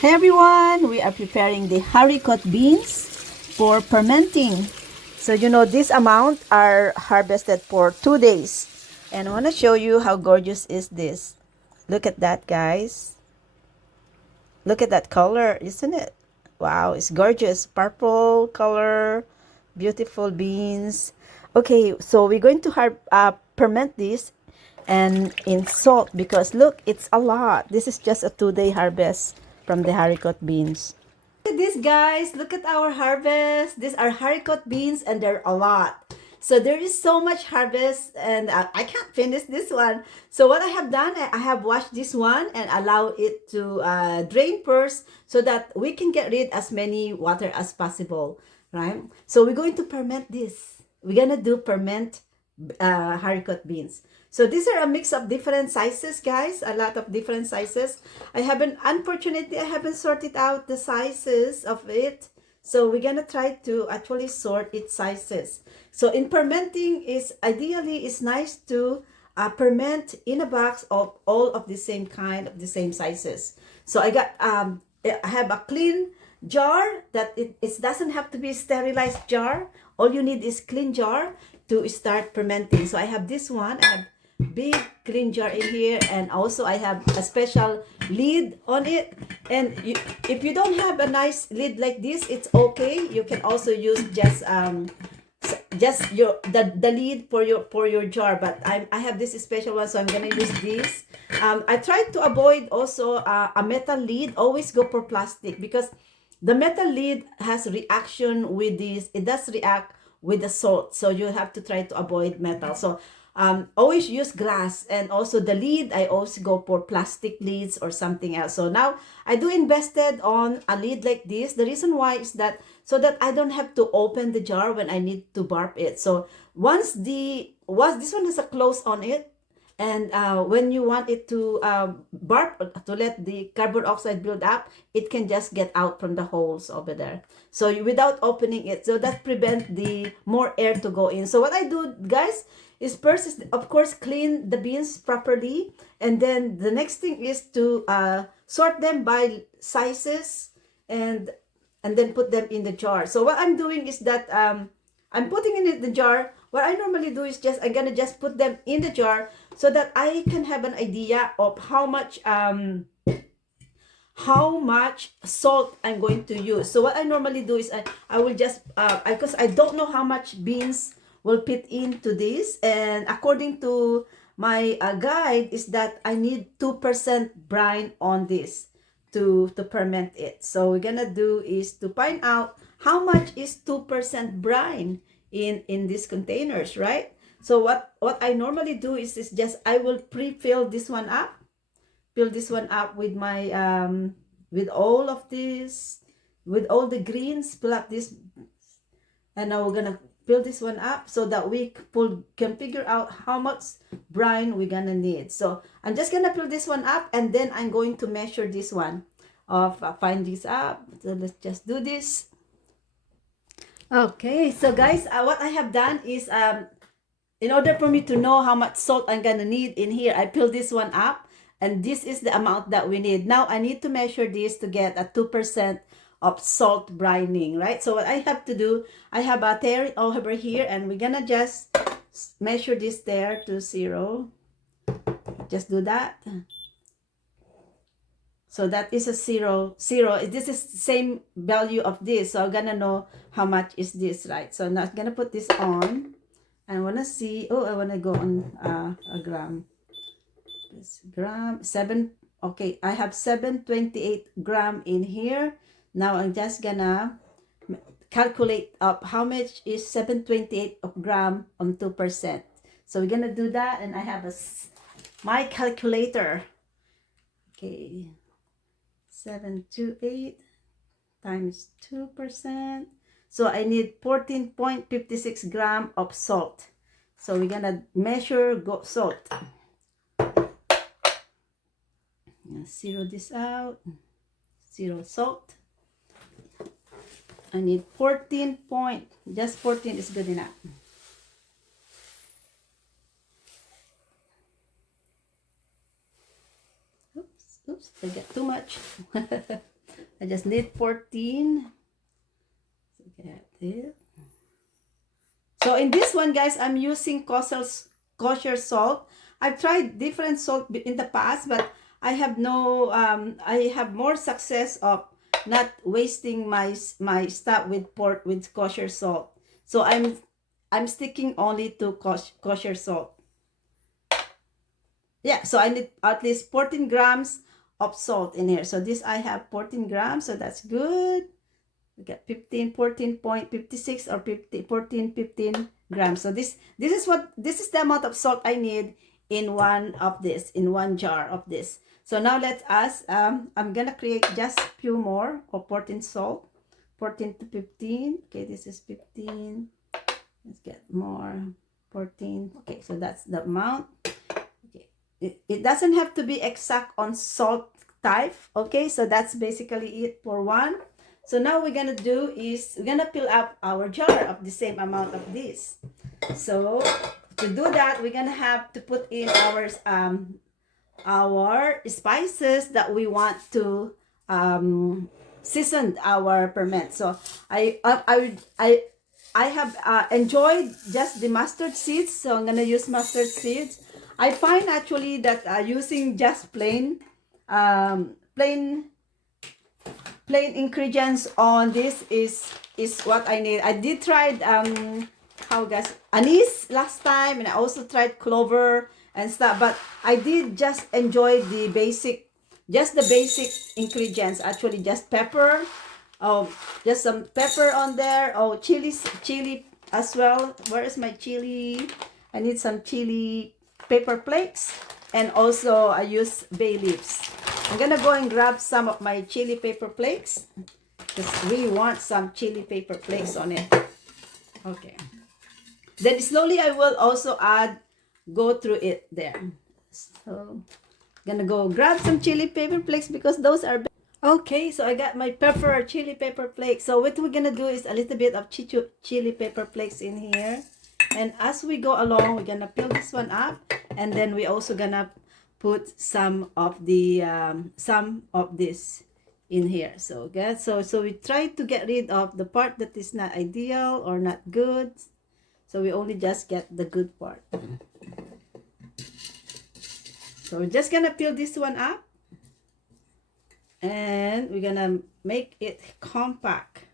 Hey everyone, we are preparing the haricot beans for fermenting. So this amount are harvested for 2 days. And I want to show you how gorgeous is this. Look at that, guys. Look at that color, isn't it? Wow, it's gorgeous. Purple color, beautiful beans. Okay, so we're going to ferment this and in salt because look, it's a lot. This is just a 2-day harvest from the haricot beans. Look at this, guys. Look at our harvest. These are haricot beans and they're a lot. So there is so much harvest and I can't finish this one. So what I have done, I have washed this one and allow it to drain first so that we can get rid as many water as possible, right? So we're going to ferment this. We're going to do ferment haricot beans. So these are a mix of different sizes, guys. A lot of different sizes. Unfortunately, I haven't sorted out the sizes of it. So we're gonna try to actually sort its sizes. So in fermenting ideally it's nice to ferment in a box of all of the same kind of the same sizes. So I have a clean jar that it doesn't have to be sterilized jar. All you need is clean jar to start fermenting. So I have this one. I have big clean jar in here, and also I have a special lid on it. And if you don't have a nice lid like this, it's okay. You can also use just the lid for your jar, but I have this special one, so I'm gonna use this. I try to avoid also a metal lid. Always go for plastic because the metal lid has reaction with this. It does react with the salt, so you have to try to avoid metal. So always use glass, and also the lid I also go for plastic lids or something else. So now I do invested on a lid like this. The reason why is that so that I don't have to open the jar when I need to barb it. So once this one has a close on it, and when you want it to barb, to let the carbon dioxide build up, it can just get out from the holes over there. So without opening it, so that prevent the more air to go in. So what I do, guys, is first is of course clean the beans properly, and then the next thing is to sort them by sizes, and then put them in the jar. So what I'm doing is that I'm putting in the jar. What I normally do is I'm gonna just put them in the jar so that I can have an idea of how much salt I'm going to use. So what I normally do is I will just because I don't know how much beans will fit into this, and according to my guide is that I need 2% brine on this to ferment it. So we're gonna do is to find out how much is 2% brine in these containers, right? So what I normally do is just I will pre-fill this one up, fill this one up with my with all of this, with all the greens, fill up this, and now we're gonna fill this one up so that we can figure out how much brine we're gonna need. So I'm just gonna fill this one up, and then I'm going to measure this one of find this up. So let's just do this. Okay, so guys, what I have done is in order for me to know how much salt I'm gonna need in here, I fill this one up, and this is the amount that we need. Now I need to measure this to get a 2% of salt brining, right? So what I have to do, I have a tare over here, and we're gonna just measure this there to 0. Just do that. So that is a 0. This is the same value of this, so I'm gonna know how much is this, right? So now I'm gonna put this on. I want to see, I want to go on a gram. This gram, 7, okay, I have 728 gram in here. Now I'm just gonna calculate up how much is 728 of gram on 2%. So we're gonna do that, and I have my calculator. Okay, 728 times 2%. So I need 14.56 gram of salt. So we're gonna measure salt. Zero this out. 0 salt. I need 14 point. Just 14 is good enough. Oops, I got too much. I just need 14. So get it. So in this one, guys, I'm using kosher salt. I've tried different salt in the past, but I have no I have more success of not wasting my stuff with kosher salt. So I'm sticking only to kosher salt. Yeah, so I need at least 14 grams of salt in here. So this I have 14 grams, so that's good. We got 14.56 or 15 grams. So this is the amount of salt I need in one jar of this. So now let us I'm gonna create just a few more of 14 salt. 14 to 15. Okay, this is 15. Let's get more. 14. Okay, so that's the amount. Okay, it doesn't have to be exact on salt type. Okay, so that's basically it for one. So now we're gonna do is we're gonna fill up our jar of the same amount of this. So to do that, we're gonna have to put in our spices that we want to season our ferment. So I have enjoyed just the mustard seeds, so I'm gonna use mustard seeds. I find actually that using just plain ingredients on this is what I need. I did try anise last time, and I also tried clover and stuff, but I did just enjoy the basic ingredients. Actually, just pepper, just some pepper on there. Chili as well. Where is my chili? I need some chili pepper flakes, and also I use bay leaves. I'm gonna go and grab some of my chili pepper flakes because we want some chili pepper flakes on it. Okay. Then slowly I will also go through it there. So gonna go grab some chili pepper flakes because those are okay. So I got my chili pepper flakes. So what we're gonna do is a little bit of chili pepper flakes in here, and as we go along, we're gonna fill this one up, and then we also gonna put some of this in here. So guys, so we try to get rid of the part that is not ideal or not good. So we only just get the good part. So we're just gonna fill this one up, and we're gonna make it compact.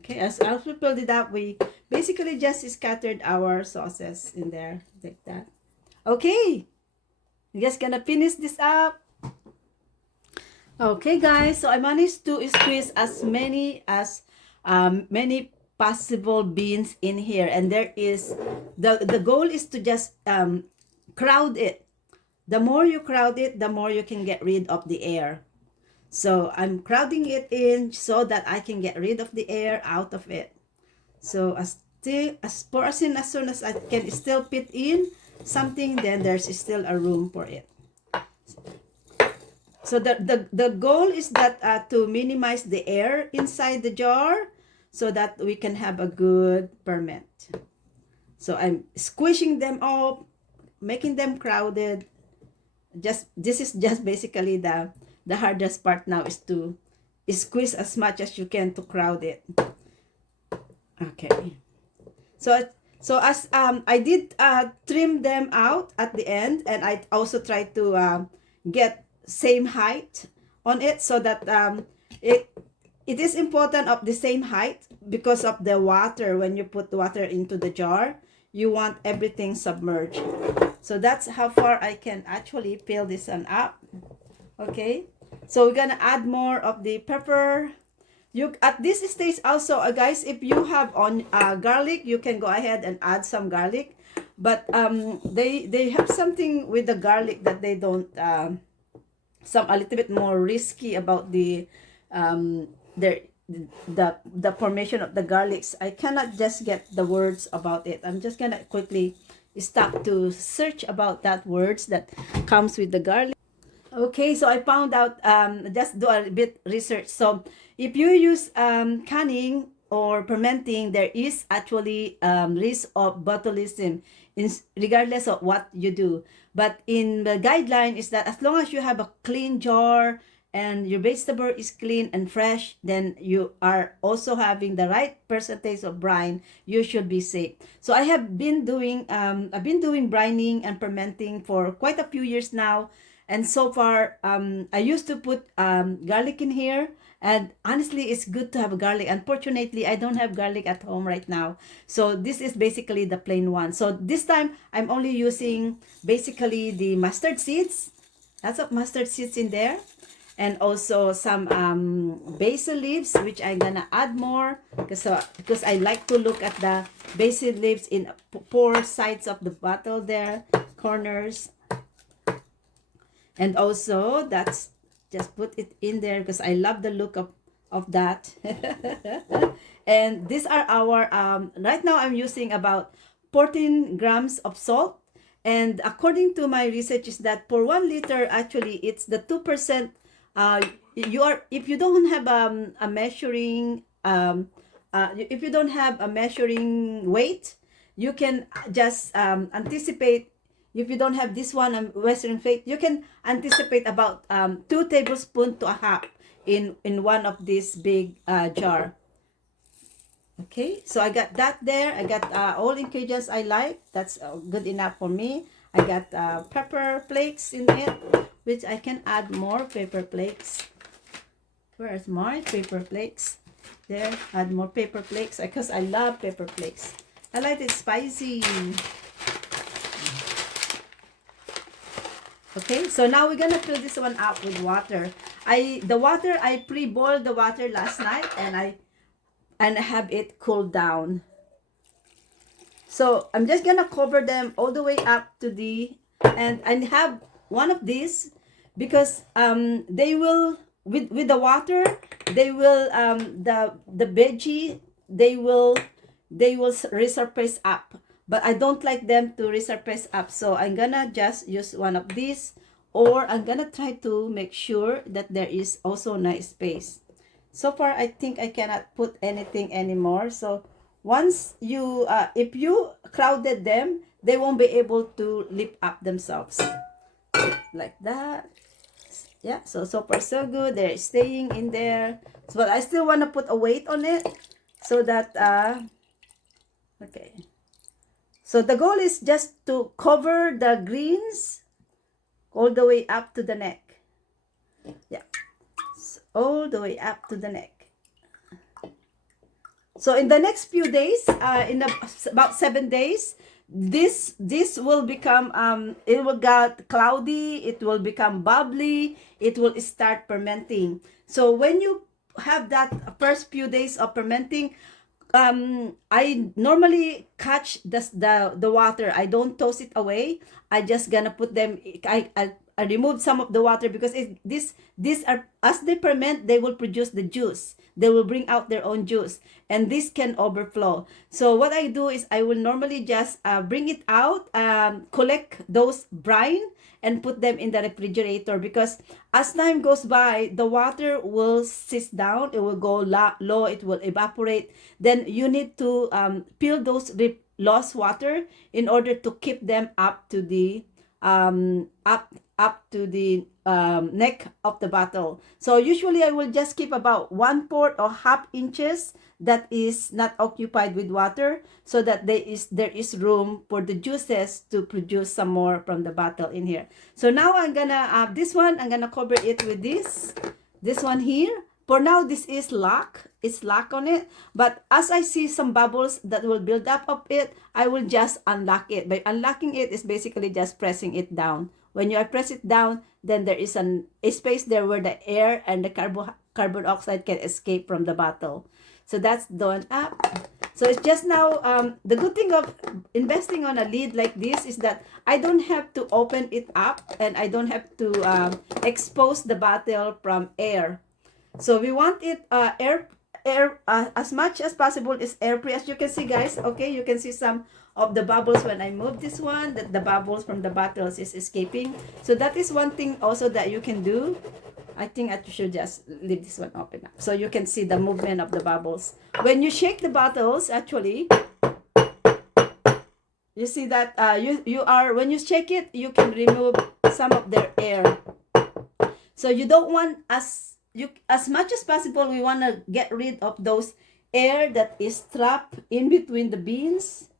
Okay, as we filled it up, we basically just scattered our sauces in there like that. Okay, we're just gonna finish this up. Okay, guys, so I managed to squeeze as many possible beans in here, and there is the goal is to just crowd it. The more you crowd it, the more you can get rid of the air. So I'm crowding it in so that I can get rid of the air out of it. So as soon as I can still fit in something, then there's still a room for it. So the goal is that to minimize the air inside the jar so that we can have a good ferment. So I'm squishing them up, making them crowded. This is just basically the hardest part now, is to squeeze as much as you can to crowd it. Okay. So as I did trim them out at the end, and I also tried to get same height on it, so that it is important of the same height because of the water. When you put water into the jar, you want everything submerged. So that's how far I can actually fill this one up. Okay, so we're gonna add more of the pepper. You at this stage also, guys, if you have on garlic, you can go ahead and add some garlic, but they have something with the garlic that they don't some a little bit more risky about the formation of the garlics. I cannot just get the words about it. I'm just gonna quickly stop to search about that words that comes with the garlic. Okay, so I found out, just do a bit research. So if you use canning, or fermenting, there is actually risk of botulism regardless of what you do. But in the guideline is that as long as you have a clean jar and your vegetable is clean and fresh, then you are also having the right percentage of brine, you should be safe. So I have been doing brining and fermenting for quite a few years now. And so far, I used to put garlic in here. And honestly, it's good to have garlic. Unfortunately, I don't have garlic at home right now. So this is basically the plain one. So this time, I'm only using basically the mustard seeds. Lots of mustard seeds in there. And also some basil leaves, which I'm gonna add more because I like to look at the basil leaves in four sides of the bottle there, corners. And also that's just put it in there because I love the look of that. And these are our right now I'm using about 14 grams of salt. And according to my research is that for 1 liter, actually it's the 2%. You are, if you don't have a measuring if you don't have a measuring weight, you can just anticipate. If you don't have this one, Western Faith, you can anticipate about 2 tablespoons to a half in one of these big jar. Okay, so I got that there. I got all ingredients I like. That's good enough for me. I got pepper flakes in it, which I can add more pepper flakes. Where's my pepper flakes? There, add more pepper flakes because I love pepper flakes. I like it spicy. Okay, so now we're gonna fill this one up with water. I pre-boiled the water last night and I have it cooled down. So I'm just gonna cover them all the way up to the, and I have one of these because they will with the water, they will the veggie, they will resurface up, but I don't like them to resurface up, so I'm gonna just use one of these, or I'm gonna try to make sure that there is also nice space. So far I think I cannot put anything anymore. So once you if you crowded them, they won't be able to lift up themselves like that. Yeah, so far so good. They're staying in there, but I still want to put a weight on it so that okay, so the goal is just to cover the greens all the way up to the neck. Yeah, so all the way up to the neck. So in the next few days, about 7 days, this will become it will get cloudy, it will become bubbly, it will start fermenting. So when you have that first few days of fermenting, I normally catch the water. I don't toss it away. I just gonna put them. I remove some of the water because these are, as they ferment, they will produce the juice. They will bring out their own juice, and this can overflow. So what I do is I will normally just bring it out, collect those brine, and put them in the refrigerator, because as time goes by, the water will sit down, it will go low, it will evaporate. Then you need to peel those lost water in order to keep them up to the up to the neck of the bottle. So usually I will just keep about 1/4 or half inches that is not occupied with water, so that there is room for the juices to produce some more from the bottle in here. So now I'm gonna this one, I'm gonna cover it with this one here. For now, this is lock. It's lock on it. But as I see some bubbles that will build up of it, I will just unlock it. By unlocking it is basically just pressing it down. When you press it down, then there is a space there where the air and the carbon dioxide can escape from the bottle. So that's done up. So it's just now, the good thing of investing on a lid like this is that I don't have to open it up, and I don't have to expose the bottle from air. So we want it air as much as possible is airfree. As you can see, guys, okay, you can see some of the bubbles when I move this one, that the bubbles from the bottles is escaping. So that is one thing also that you can do. I think I should just leave this one open up so you can see the movement of the bubbles. When you shake the bottles, actually, you see that when you shake it, you can remove some of their air. So you don't want as much as possible. We want to get rid of those air that is trapped in between the beans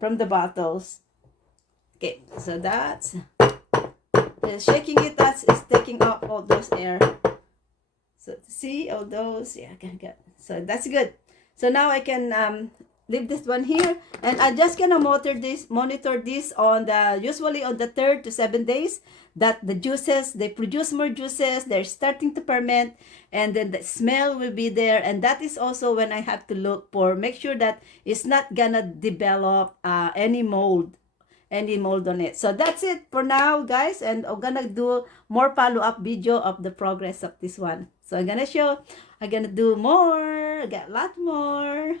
from the bottles. Okay, so that's shaking it. That is taking off all those air. So see all those, yeah, good. So that's good. So now I can leave this one here, and I just gonna monitor this on the usually on the 3rd to 7 days that the juices, they produce more juices, they're starting to ferment, and then the smell will be there. And that is also when I have to look for, make sure that it's not gonna develop any mold on it. So that's it for now, guys, and I'm gonna do more follow-up video of the progress of this one. So I'm gonna do more. I got a lot more.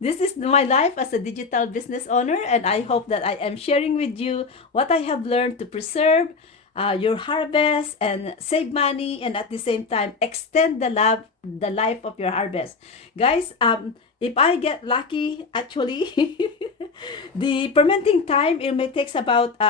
This is my life as a digital business owner, and I hope that I am sharing with you what I have learned to preserve your harvest and save money, and at the same time extend the life of your harvest, guys. If I get lucky, actually, the fermenting time, it may takes about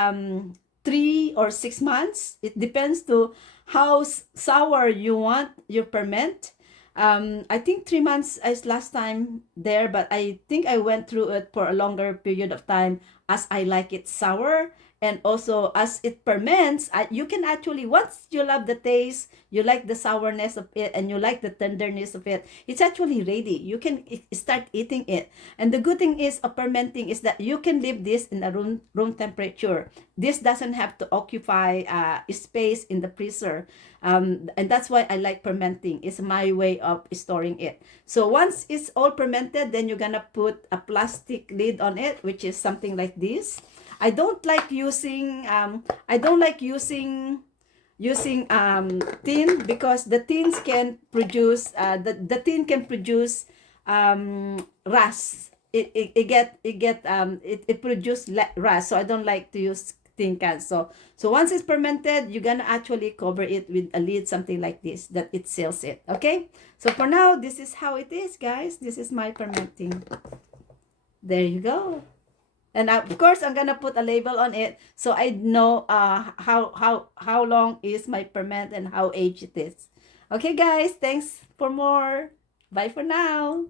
3 or 6 months. It depends to how sour you want your ferment. I think 3 months is last time there, but I think I went through it for a longer period of time as I like it sour. And also as it ferments, you can actually, once you love the taste, you like the sourness of it, and you like the tenderness of it, it's actually ready. You can start eating it. And the good thing is of fermenting is that you can leave this in a room temperature. This doesn't have to occupy space in the freezer. And that's why I like fermenting. It's my way of storing it. So once it's all fermented, then you're gonna put a plastic lid on it, which is something like this. I don't like using tin, because the tins can produce the tin can produce rust. It produce rust, so I don't like to use tin cans. So once it's fermented, you're gonna actually cover it with a lid, something like this, that it seals it. Okay, so for now, this is how it is, guys. This is my fermenting. There you go. And of course, I'm gonna put a label on it so I know how long is my ferment and how aged it is. Okay, guys, thanks for more. Bye for now.